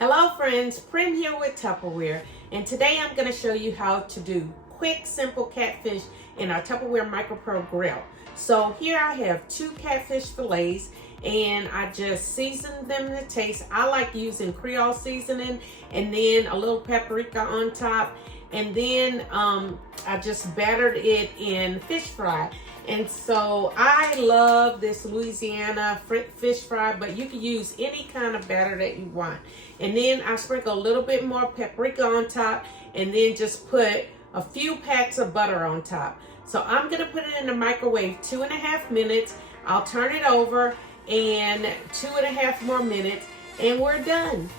Hello friends, Prim here with Tupperware, and today I'm going to show you how to do quick, simple catfish in our Tupperware MicroPro grill. So here I have 2 catfish fillets, and I just seasoned them to taste. I like using Creole seasoning and then a little paprika on top, and then I just battered it in fish fry. And so I love this Louisiana fish fry, but you can use any kind of batter that you want. And then I sprinkle a little bit more paprika on top, and then just put a few packs of butter on top. So I'm gonna put it in the microwave 2.5 minutes. I'll turn it over and 2.5 more minutes, and we're done.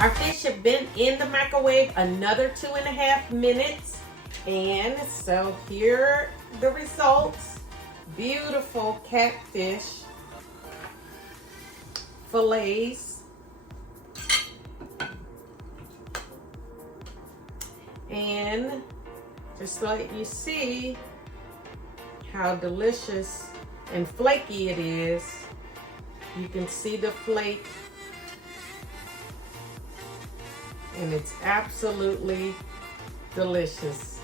Our fish have been in the microwave another 2.5 minutes. And so here are the results. Beautiful catfish fillets. And just to let you see how delicious and flaky it is, you can see the flake. And it's absolutely delicious.